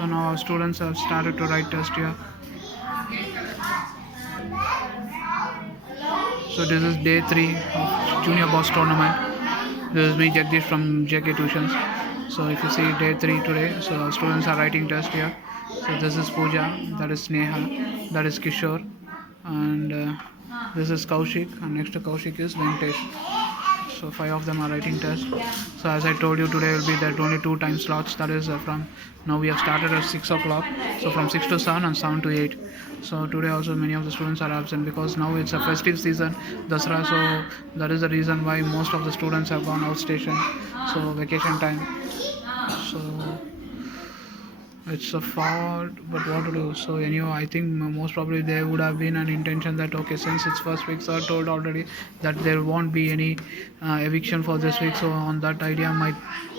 So now our students have started to write test here. So this is day 3 of Junior Boss tournament. This is me Jagdish from JK Tuitions. So if you see day 3 today, so our students are writing test here. So this is Pooja, that is Sneha, that is Kishore, and this is Kaushik, and next to Kaushik is Venkatesh. So 5 of them are writing test. So as I told you, today will be that only 2 time slots, that is from now we have started at 6 o'clock, so from 6 to 7 and 7 to 8. So today also many of the students are absent because now it's a festive season, Dasra, so that is the reason why most of the students have gone outstation, so vacation time. So it's a fault, but what to do? So anyhow, I think most probably there would have been an intention that okay, since it's first week, sir told already that there won't be any eviction for this week. So on that idea, might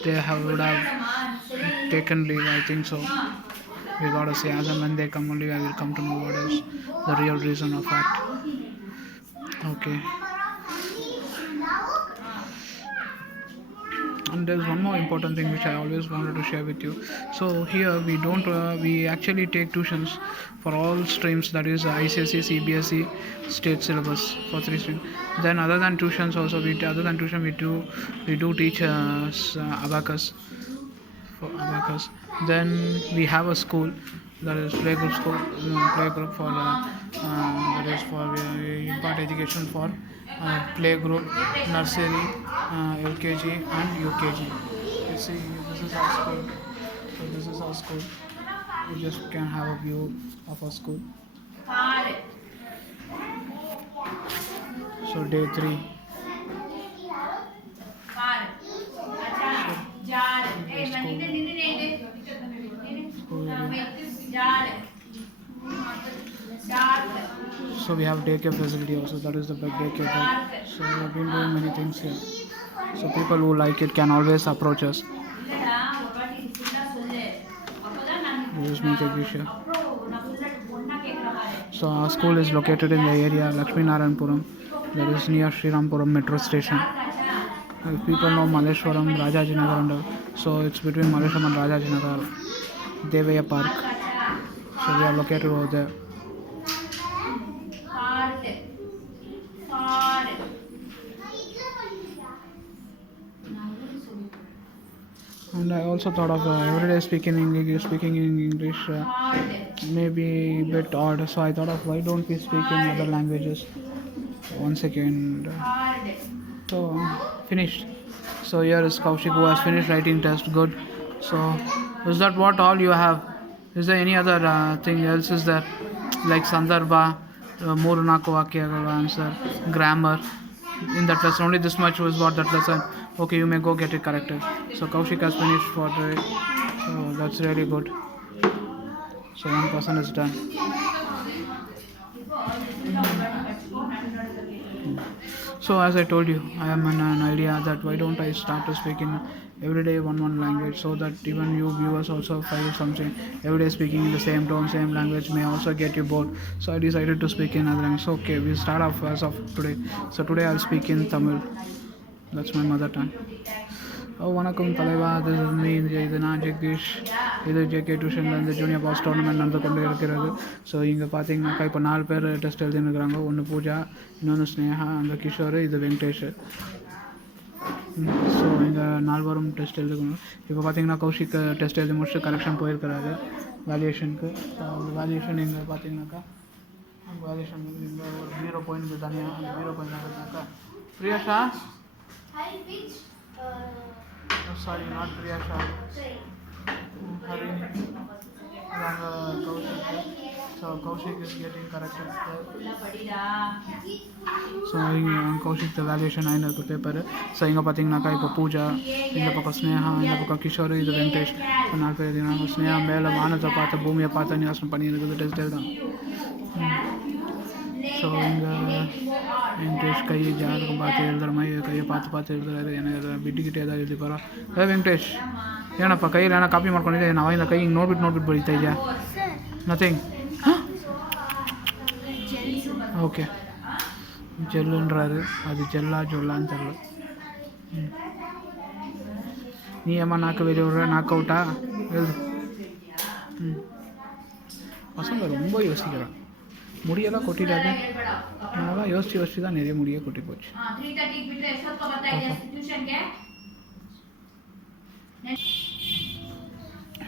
would have taken leave. I think so. We gotta see as and when they come only, I will come to know what is the real reason of that. Okay. And there's one more important thing which I always wanted to share with you. So here we don't we actually take tuitions for all streams, that is ICSE, CBSE, state syllabus for 3 streams. Then other than tuitions also we do teach abacus for abacus. Then we have a school, that is playgroup school, playgroup for that is for we impart education for playgroup, nursery, LKG and UKG. You see, this is our school. So this is our school. You just can have a view of our school. So day 3. So we have daycare facility also, that is the big daycare bed. So we have been doing many things here. So people who like it can always approach us. This is me Jagdish. So our school is located in the area Lakshmi Narayanpuram, that is near Srirampuram metro station. If people know Malleshwaram, Rajajinagar and all, so it's between Malleshwaram and Rajajinagar, Devaya Park. So we are located over there. And I also thought of everyday speaking in English may be a bit odd. So I thought of why don't we speak in other languages? One second. So finished. So here is Kaushik who has finished writing test. Good. So is that what all you have? Is there any other thing else? Is there like Sandarbha, Moru Naku Vakyagal answer, grammar? In that lesson, only this much was what that lesson. Okay, you may go get it corrected. So Kaushik has finished for today. So that's really good. So one person is done. So as I told you, I am an idea that why don't I start to speak in everyday one language, so that even you viewers also find something everyday speaking in the same tone, same language may also get you bored. So I decided to speak in other language. So okay, we start off as of today. So today I'll speak in Tamil. That's my mother tongue. வணக்கம் தலைவா, அது me இது நான் ஜெகதீஷ், இது JK டியூஷன்லேருந்து junior boss tournament நடந்து கொண்டு இருக்கிறது. So இங்கே பார்த்தீங்கன்னாக்கா இப்போ 4 பேர் டெஸ்ட் எழுதினுக்கிறாங்க. ஒன்று பூஜா, இன்னொன்று ஸ்னேகா, அந்த கிஷோர், இது வெங்கடேஷ். ஸோ இங்கே 4 பேரும் டெஸ்ட் எழுதிக்கணும். இப்போ பார்த்தீங்கன்னா கௌஷிக் டெஸ்ட் எழுதி முடிச்சுட்டு கரெக்ஷன் போயிருக்கிறாரு வேல்யூஷனுக்கு. ஸோ வேல்யூஷன் இங்கே பார்த்தீங்கன்னாக்கா வேல்யூஷன் இங்கே ஒரு 0 பாயிண்ட் தனியாக அந்த 0 பாயிண்ட் இருந்தாக்கா பிரியாஷா, sorry, not Priyasha. Harini. Kaushik. So Kaushik is getting corrected there. So Kaushik the valuation 9 இருக்கு பேப்பர். ஸோ இங்கே பார்த்தீங்கன்னாக்கா இப்போ பூஜா, இந்த பக்கம் ஸ்னேகா, இந்த பக்கம் கிஷோர், இது வெங்கடேஷ். ஸோ 4 பேர் எழுதினாங்க. ஸ்னேகா மேலே வானத்தை பார்த்து பூமியை பார்த்து நியாசனம் பண்ணி இருக்குது டெஸ்ட் எழுதான். ஸோ இங்கே வெங்கடேஷ் கை ஜாதகம் பார்த்து எழுதுகிற மாதிரி கையை பார்த்து எழுதுறாரு. எனக்கு ಬಿಟ್ಟಿಗಿಟ್ಟೆ ಏதாவது எழுதி போகிறோம். ವೆಂಕಟೇಶ್ ಏನಪ್ಪ ಕೈಯಲ್ಲಿ ಏನೋ ಕಾಪಿ ಮಾಡ್ಕೊಂಡಿದ್ದೆ, ನಾವಿಂದ ಕೈ ಹಿಂಗೆ ನೋಡ್ಬಿಟ್ಟು ಬರೀತಾ ಇದೆಯಾ? ನಥಿಂಗ್. ಓಕೆ, ಜೆಲ್ಲುನ್றாரு, அது ஜொல்லான்னு தெரியல. நீ ஏமா நாக்கு வெளியே விடுற? நாக் அவுட்டா? எழுது. பசங்க ரொம்ப யோசிக்கிறான். முடியெல்லாம் கொட்டிடாது. அதெல்லாம் யோசிச்சு தான் நிறைய முடியே கொட்டி போச்சு.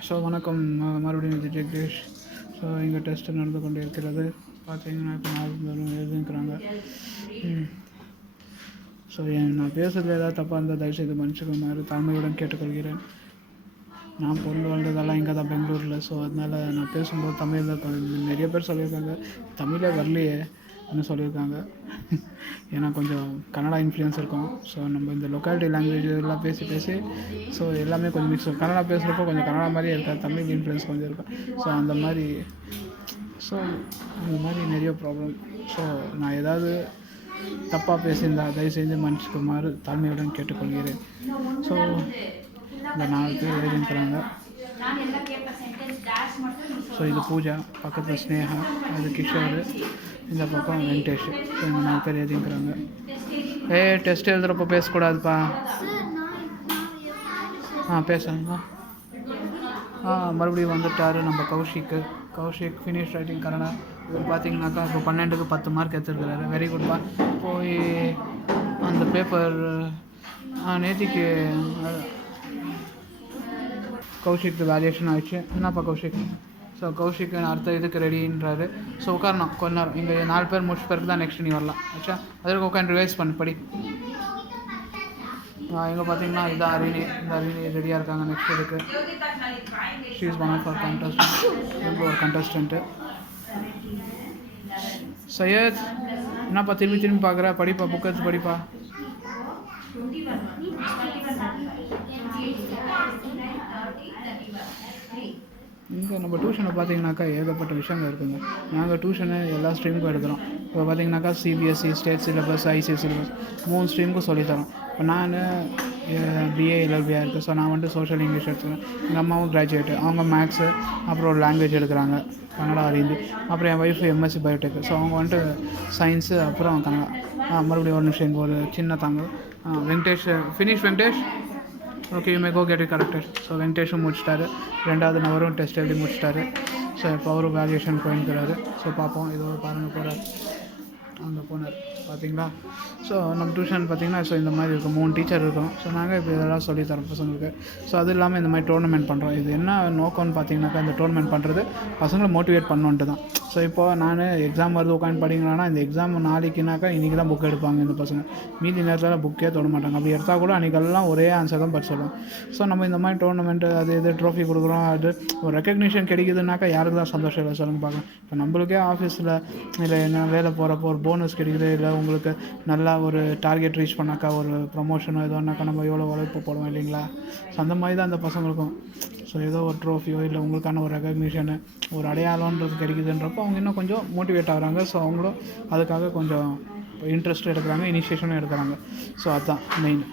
ஸோ வணக்கம், மறுபடியும் இது ஜெகதீஷ். ஸோ இங்கே டெஸ்ட் நடந்து கொண்டு இருக்கிறது. பார்த்தீங்கன்னா இப்போ 4 பேரும் எழுதிக்கிறாங்க. ஸோ நான் பேசுகிறதுல ஏதாவது தப்பாக இருந்தால் தயவுசெய்து மன்னிச்சுக்குமாறு தாழ்மையுடன் கேட்டுக்கொள்கிறேன். நான் பிறந்து வளர்ந்ததெல்லாம் இங்கே தான் பெங்களூரில். ஸோ அதனால் நான் பேசும்போது தமிழில் நிறைய பேர் சொல்லியிருக்காங்க தமிழே வரலையே என்ன சொல்லியிருக்காங்க. ஏன்னா கொஞ்சம் கன்னடா இன்ஃப்ளூயன்ஸ் இருக்கும். ஸோ நம்ம இந்த லொக்காலிட்டி லாங்குவேஜ் எல்லாம் பேசி ஸோ எல்லாமே கொஞ்சம் மிக்ஸ். கன்னடா பேசுகிறப்போ கொஞ்சம் கன்னடா மாதிரியே இருக்காது, தமிழ் இன்ஃப்ளூயன்ஸ் கொஞ்சம் இருக்கும். ஸோ அந்த மாதிரி நிறைய ப்ராப்ளம். ஸோ நான் ஏதாவது தப்பாக பேசியிருந்தால் தயவுசெய்து மன்னிச்சுக்குமாறு தாழ்மையுடன் கேட்டுக்கொள்கிறேன். ஸோ இந்த 4 பேர் எழுதிக்கிறாங்க. ஸோ இது பூஜா, பக்கத்தில் ஸ்னேகா, இது கிஷோர், இந்த பக்கம் வெங்கடேஷ். ஸோ இந்த 4 பேர் எழுதிக்கிறாங்க. டெஸ்ட் எழுதுகிறப்போ பேசக்கூடாதுப்பா. பேசுங்க. மறுபடியும் வந்துட்டார் நம்ம கௌஷிக் ஃபினிஷ் ரைட்டிங் கன்னடா. இவர் பார்த்தீங்கன்னாக்கா இப்போ 12க்கு 10 மார்க் எடுத்துருக்கிறாரு. வெரி குட்பா. போய் அந்த பேப்பர் நேற்றுக்கு கௌஷிக்கு வேல்யூஷன் ஆகிடுச்சு. என்னப்பா கௌஷிக்? ஸோ கௌஷிக் அடுத்த இதுக்கு ரெடின்றாரு. ஸோ உட்காரணும் கொஞ்ச நேரம். இங்கே 4 பேர் முடிச்ச பிறகு தான் நெக்ஸ்ட் நீ வரலாம். ஆச்சா, அதற்கு உட்காந்து ரிவைஸ் பண்ணி படி. இங்கே பார்த்தீங்கன்னா இதான் அரிணி. இந்த அரிணி ரெடியாக இருக்காங்க நெக்ஸ்ட் இதுக்கு. She is one of our contestant, ஒரு கண்டஸ்டன்ட்டு. சையத், என்னப்பா திரும்பி பார்க்குற? படிப்பா, புக் எடுத்து படிப்பா. இங்கே நம்ம டியூஷனை பார்த்தீங்கன்னாக்கா ஏகப்பட்ட விஷயங்கள் இருக்குங்க. நாங்கள் டியூஷனு எல்லா ஸ்ட்ரீமுக்கும் எடுக்கிறோம். இப்போ பார்த்தீங்கன்னாக்கா CBSE, state syllabus, ICSE syllabus 3 ஸ்ட்ரீமுக்கும் சொல்லித்தரோம். இப்போ நான் பிஏ எல்எல்பியாக இருக்குது. ஸோ நான் வந்துட்டு சோஷியல் இங்கிலீஷ் எடுத்துக்கிறேன். எங்கள் அம்மாவும் கிராஜுவேட்டு, அவங்க மேக்ஸு அப்புறம் ஒரு லாங்குவேஜ் எடுக்கிறாங்க, கன்னடா ஹிந்தி. அப்புறம் என் ஒய்ஃபு எம்எஸ்சி பயோடெக். ஸோ அவங்க வந்துட்டு சயின்ஸு அப்புறம் கன்னடா. மறுபடியும் ஒரு நிமிஷம், இங்கே ஒரு சின்ன தாங்க. Venkatesh finish. Venkatesh, okay, you may go get it corrected. So வெங்கடேஷும் முடிச்சிட்டாரு. 2வது நவரும் டெஸ்ட் எழுதி முடிச்சிட்டாரு. ஸோ இப்போ அவரும் வேல்யூஷன் போயிருக்கிறாரு. ஸோ பார்ப்போம். இதோ பாருங்கள் போகிறார், அங்கே போனார் பார்த்தீங்களா. ஸோ நம்ம டியூஷன் பார்த்திங்கன்னா ஸோ இந்த மாதிரி இருக்கும். 3 டீச்சர் இருக்கும். ஸோ நாங்கள் இப்போ இதெல்லாம் சொல்லித்தரோம் பசங்களுக்கு. ஸோ அது இல்லாமல் இந்த மாதிரி டோர்னமெண்ட் பண்ணுறோம். இது என்ன நோக்கம்னு பார்த்தீங்கன்னாக்கா, இந்த டோர்னமெண்ட் பண்ணுறது பசங்களை மோட்டிவேட் பண்ணணுன்ட்டு தான். ஸோ இப்போது நான் எக்ஸாம் வருது உட்காந்து படிங்களான்னா, இந்த எக்ஸாம் நாளைக்குனாக்கா இன்றைக்கி தான் புக் எடுப்பாங்க இந்த பசங்க. மீதி நேரத்தில் புக்கே தொட மாட்டாங்க. அப்படி எடுத்தால் கூட அன்றைக்கெல்லாம் ஒரே ஆன்சர் தான் படிச்சு சொல்லுவோம். ஸோ நம்ம இந்த மாதிரி டோர்னமெண்ட்டு அது இது ட்ரோஃபி கொடுக்குறோம். அது ஒரு ரெக்கக்னிஷன் கிடைக்குதுனாக்கா யாருக்கு தான் சந்தோஷம் இல்லை சொல்லுங்க பார்க்கலாம். இப்போ நம்மளுக்கே ஆஃபீஸில் இல்லை என்ன வேலை போகிறப்போ ஒரு போனஸ் கிடைக்குது, இல்லை உங்களுக்கு நல்லா ஒரு டார்கெட் ரீச் பண்ணாக்கா ஒரு ப்ரொமோஷனோ எதோனாக்கா நம்ம எவ்வளோ உழைப்பு போடுவோம் இல்லைங்களா. ஸோ அந்த மாதிரி தான் அந்த பசங்களுக்கும். ஸோ ஏதோ ஒரு ட்ரோஃபியோ இல்லை உங்களுக்கான ஒரு ரெகக்னிஷனு, ஒரு அடையாளன்றது கிடைக்குதுன்றப்போ அவங்க இன்னும் கொஞ்சம் மோட்டிவேட் ஆகிறாங்க. ஸோ அவங்களும் அதுக்காக கொஞ்சம் இன்ட்ரெஸ்ட் எடுக்கிறாங்க, இனிஷியேஷனும் எடுக்கிறாங்க. ஸோ அதுதான் மெயின்.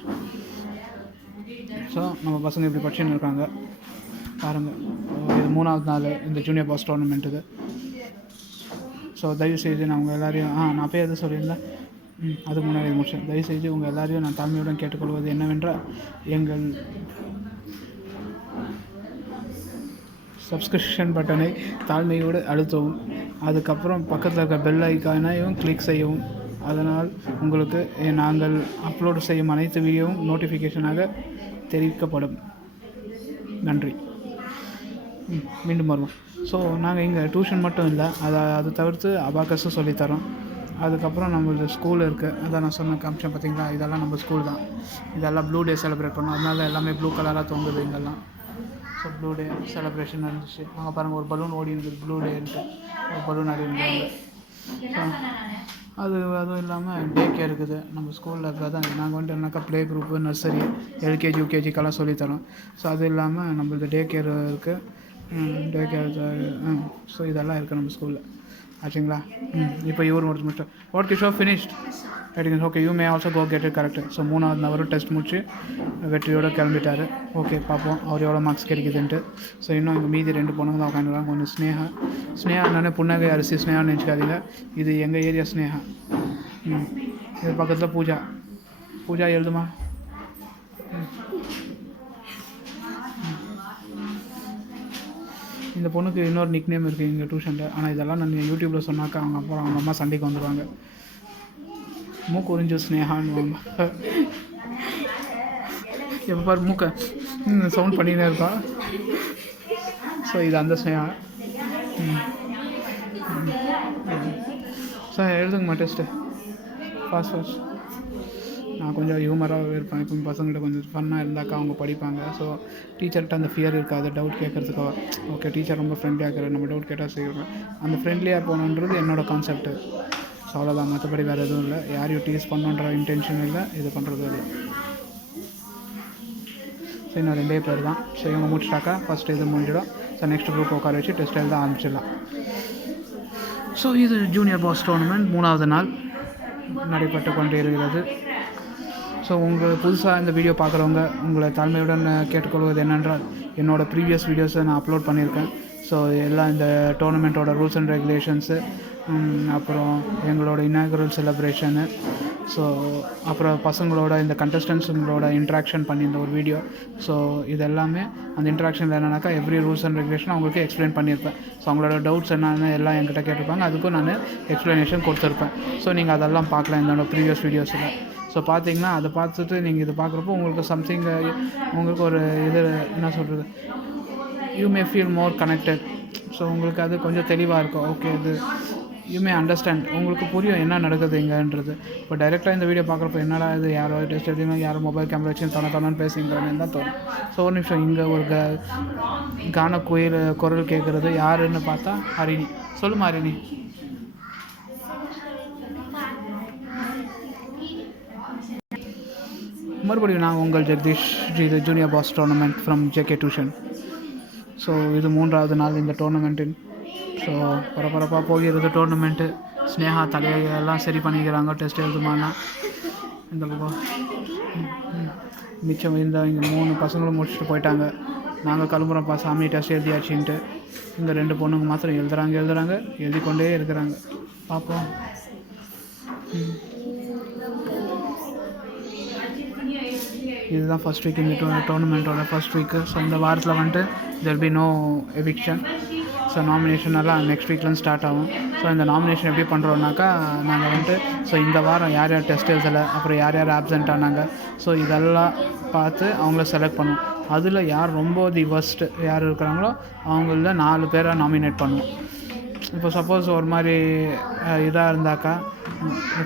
ஸோ நம்ம பசங்க இப்படி படிச்சுன்னு இருக்காங்க பாருங்கள். இது 3வது நாள் இந்த ஜூனியர் பாஸ் டோர்னமெண்ட்டுக்கு. ஸோ தயவுசெய்து நான் உங்கள் எல்லோரையும் நான் அப்போயே எது சொல்லியிருந்தேன், அதுக்கு முன்னாடி முடிச்சேன். தயவுசெய்து உங்கள் எல்லோரையும் நான் தாழ்மையுடன் கேட்டுக்கொள்வது என்னவென்றால், எங்கள் சப்ஸ்கிரிப்ஷன் பட்டனை தாழ்மையோடு அழுத்தவும், அதுக்கப்புறம் பக்கத்தில் இருக்க பெல் ஐக்கானையும் கிளிக் செய்யவும். அதனால் உங்களுக்கு நாங்கள் அப்லோடு செய்யும் அனைத்து வீடியோவும் நோட்டிஃபிகேஷனாக தெரிவிக்கப்படும். நன்றி. மீண்டும் வருவோம். ஸோ நாங்கள் இங்கே டியூஷன் மட்டும் இல்லை, அதை தவிர்த்து அபாக்கஸும் சொல்லித்தரோம். அதுக்கப்புறம் நம்மளது ஸ்கூல் இருக்குது. அதான் நான் சொன்ன காமிச்சேன் பார்த்தீங்களா, இதெல்லாம் நம்ம ஸ்கூல் தான். இதெல்லாம் ப்ளூ டே செலிப்ரேட் பண்ணோம். அதனால எல்லாமே ப்ளூ கலராக தொங்குது இங்கெல்லாம். ஸோ ப்ளூ டே செலிப்ரேஷன் இருந்துச்சு. அங்கே பாருங்கள் ஒரு பலூன் ஓடி இருக்குது, ப்ளூ டேன்ட்டு ஒரு பலூன் அடி இருந்தாங்க. ஸோ அதுவும் இல்லாமல் டே கேர் இருக்குது நம்ம ஸ்கூலில் இருக்கிறது. நாங்கள் வந்துட்டு என்னக்கா ப்ளே குரூப்பு, நர்சரி, எல்கேஜி யூகேஜிக்கெல்லாம் சொல்லித்தரோம். ஸோ அது இல்லாமல் நம்மளது டே கேர் இருக்குது. டே கேர் ஸோ இதெல்லாம் இருக்குது நம்ம ஸ்கூலில். ஆச்சுங்களா. இப்போ இவர் முடிச்சு what Kishore finished writing. Okay, you may also go get it correct. So 3வது நவரும் டெஸ்ட் முடிச்சு வெற்றியோடு கிளம்பிட்டார். ஓகே, பார்ப்போம் அவர் எவ்வளோ மார்க்ஸ் கிடைக்குதுன்ட்டு. ஸோ இன்னும் இங்கே மீதி 2 பொண்ணுங்க தான் உட்காந்துருக்காங்க. ஒன்று ஸ்னேகா என்னென்ன புன்னகை அரிசி ஸ்னேகான்னு நினச்சிக்காதீங்க. இது எங்கள் ஏரியா ஸ்னேகா. இது பக்கத்தில் பூஜா எழுதுமா. இந்த பொண்ணுக்கு இன்னொரு நிக் நேம் இருக்குது எங்கள் டியூஷனில். ஆனால் இதெல்லாம் நான் யூடியூப்பில் சொன்னாக்கா அவங்க அம்மா சண்டைக்கு வந்துடுவாங்க. மூக்கு உறிஞ்சு ஸ்னேகான்னு எப்போ பாரு மூக்கை சவுண்ட் பண்ணினே இருப்பான். ஸோ இது அந்த ஸ்னேகா. சார் எழுதுங்கம்மா டெஸ்ட்டு ஃபாஸ்ட். நான் கொஞ்சம் ஹியூமராக இருப்பேன். இப்போ பசங்கள்கிட்ட கொஞ்சம் ஃபன்னாக இருந்தாக்கா அவங்க படிப்பாங்க. ஸோ டீச்சர்கிட்ட அந்த ஃபியர் இருக்காது டவுட் கேட்குறதுக்காக. ஓகே டீச்சர் ரொம்ப ஃப்ரெண்ட்லியாக இருக்கிற நம்ம டவுட் கேட்டால் செய்வேன். அந்த ஃப்ரெண்ட்லியாக போகணுன்றது என்னோடய கான்செப்ட்டு. ஸோ அவ்வளோதான், மற்றபடி வேறு எதுவும் இல்லை. யாரையும் டீஸ் பண்ணுன்ற இன்டென்ஷன் இல்லை, இது பண்ணுறதும் இல்லை. ஸோ இன்னும் 2 பேர் தான். ஸோ இவங்க முடிச்சிட்டாக்கா ஃபஸ்ட்டு இது முடிஞ்சிடும். ஸோ நெக்ஸ்ட் குரூப் உட்கார வச்சு டெஸ்ட் எழுத ஆரம்பிச்சிடலாம். ஸோ இது ஜூனியர் பாஸ் டோர்னமெண்ட் 3வது நாள் நடைபெற்று கொண்டு இருக்கிறது. ஸோ உங்கள் புதுசாக இந்த வீடியோ பார்க்குறவங்க உங்களை தாழ்மையுடன் கேட்டுக்கொள்வது என்னென்றால், என்னோடய ப்ரீவியஸ் வீடியோஸை நான் அப்லோட் பண்ணியிருக்கேன். ஸோ எல்லாம் இந்த டோர்னமெண்ட்டோட ரூல்ஸ் அண்ட் ரெகுலேஷன்ஸு, அப்புறம் எங்களோட இனாகுரல் செலிப்ரேஷனு, ஸோ அப்புறம் பசங்களோட இந்த கண்டஸ்டன்ஸுங்களோட இன்ட்ராக்ஷன் பண்ணியிருந்த ஒரு வீடியோ. ஸோ இது எல்லாமே அந்த இன்ட்ராக்ஷனில் என்னன்னாக்கா எவ்ரி ரூல்ஸ் அண்ட் ரெகுலேஷன் அவங்களுக்கு எக்ஸ்பிளைன் பண்ணியிருப்பேன். ஸோ அவங்களோட டவுட்ஸ் என்னென்னு எல்லாம் என்கிட்ட கேட்டிருப்பாங்க, அதுக்கும் நான் எக்ஸ்ப்ளனேஷன் கொடுத்துருப்பேன். ஸோ நீங்கள் அதெல்லாம் பார்க்கலாம் என்னோட ப்ரீவியஸ் வீடியோஸில். ஸோ பார்த்தீங்கன்னா அதை பார்த்துட்டு நீங்கள் இது பார்க்குறப்போ உங்களுக்கு சம்திங், உங்களுக்கு ஒரு இது என்ன சொல்கிறது, you may feel more connected. So உங்களுக்கு அது கொஞ்சம் தெளிவாக இருக்கும். ஓகே, இது யூ மே அண்டர்ஸ்டாண்ட், உங்களுக்கு புரியும் என்ன நடக்குது இங்கேன்றது. இப்போ டைரெக்டாக இந்த வீடியோ பார்க்குறப்ப என்னடா இது, யாரோ டெஸ்ட் எடுத்தீங்கன்னா யாரோ மொபைல் கேமரா வச்சு தானே பேசிங்கிறேன்னு தான் தோணும். ஸோ ஒரு நிமிஷம், இங்கே ஒரு கான குரல் கேட்குறது யாருன்னு பார்த்தா ஹரிணி. சொல்லுமா ஹரிணி? மறுபடியும் நான் உங்கள் ஜெகதீஷ். இது junior boss tournament from JK tuition. So இது 3வது நாள் இந்த டோர்னமெண்ட்டின். ஸோ பரபரப்பாக போகிறது டோர்னமெண்ட்டு. ஸ்னேகா தலையெல்லாம் சரி பண்ணிக்கிறாங்க டெஸ்ட் எழுதுமானா. இந்த பக்கம் மிச்சம் இங்கே 3 பசங்களும் முடிச்சுட்டு போயிட்டாங்க. நாங்கள் கிளம்புறோம்ப்பா சாமி டெஸ்ட் எழுதியாச்சின்ட்டு. இங்கே 2 பொண்ணுங்க மாத்திரம் எழுதுறாங்க, எழுதிக்கொண்டே இருக்கிறாங்க. பார்ப்போம். இதுதான் ஃபஸ்ட் வீக் இந்த டோர்னமெண்ட்டோட ஃபஸ்ட் வீக்கு. ஸோ இந்த வாரத்தில் வந்துட்டு there be no eviction. So nomination எல்லாம் நெக்ஸ்ட் வீக்லேருந்து ஸ்டார்ட் ஆகும். ஸோ இந்த நாமினேஷன் எப்படி பண்ணுறோன்னாக்கா, நாங்கள் வந்துட்டு ஸோ இந்த வாரம் யார் யார் டெஸ்ட் எழுதலை, அப்புறம் யார் யார் ஆப்சென்ட் ஆனாங்க, ஸோ இதெல்லாம் பார்த்து அவங்கள செலக்ட் பண்ணுவோம். அதில் யார் ரொம்ப தி ஒர்ஸ்ட் யார் இருக்கிறாங்களோ அவங்கள 4 பேரை நாமினேட் பண்ணுவோம். இப்போ சப்போஸ் ஒரு மாதிரி இதாக இருந்தாக்கா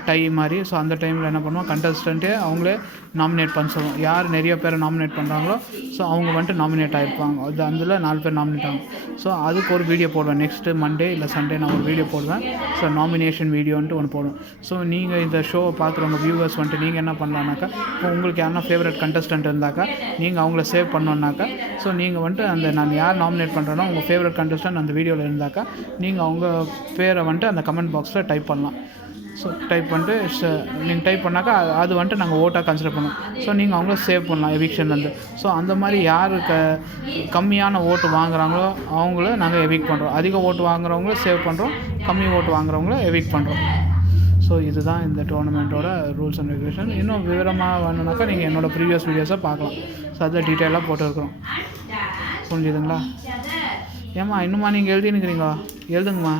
டை மாதிரி, ஸோ அந்த டைமில் என்ன பண்ணுவோம், கண்டஸ்டண்ட்டே அவங்களே நாமினேட் பண்ண சொல்லுவோம். யார் நிறைய பேரை நாமினேட் பண்ணுறாங்களோ ஸோ அவங்க வந்துட்டு நாமினேட் ஆகிருப்பாங்க. அது அதில் 4 பேர் நாமினேட் ஆகும். ஸோ அதுக்கு ஒரு வீடியோ போடுவேன். நெக்ஸ்ட்டு மண்டே இல்லை சண்டே நான் ஒரு வீடியோ போடுவேன். ஸோ நாமினேஷன் வீடியோன்ட்டு ஒன்று போடுவேன். ஸோ நீங்கள் இந்த ஷோவை பார்க்குறவங்க வியூவர்ஸ் வந்துட்டு நீங்கள் என்ன பண்ணலான்னாக்கா, இப்போ உங்களுக்கு யாருன்னா ஃபேவரட் கண்டஸ்டன்ட் இருந்தாக்கா நீங்கள் அவங்கள சேவ் பண்ணோன்னாக்கா, ஸோ நீங்கள் வந்துட்டு அந்த நான் யார் நாமினேட் பண்ணுறேனோ உங்கள் ஃபேவரட் கண்டஸ்டன்ட் அந்த வீடியோவில் இருந்தாக்கா நீங்கள் அவங்க பேரை வந்துட்டு அந்த கமெண்ட் பாக்ஸில் டைப் பண்ணலாம். ஸோ டைப் பண்ணிட்டு நீங்கள் டைப் பண்ணாக்கா அது வந்துட்டு நாங்கள் ஓட்டாக கன்சிடர் பண்ணுவோம். ஸோ நீங்கள் அவங்கள சேவ் பண்ணலாம் எவிக்ஷன்லேருந்து. ஸோ அந்த மாதிரி யார் கம்மியான ஓட்டு வாங்குகிறாங்களோ அவங்கள நாங்கள் எவிக் பண்ணுறோம். அதிக ஓட்டு வாங்குறவங்கள சேவ் பண்ணுறோம், கம்மி ஓட்டு வாங்குறவங்கள எவிக் பண்ணுறோம். ஸோ இதுதான் இந்த டோர்னமெண்ட்டோட ரூல்ஸ் அண்ட் ரெகுலேஷன். இன்னும் விவரமாக வேணுனாக்கா நீங்கள் என்னோடய ப்ரீவியஸ் வீடியோஸை பார்க்கலாம். ஸோ அதில் டீட்டெயிலாக போட்டுருக்குறோம். புரிஞ்சுதுங்களா? ஏம்மா இன்னுமா நீங்கள் எழுதினுக்கிறீங்களா? எழுதுங்கம்மா.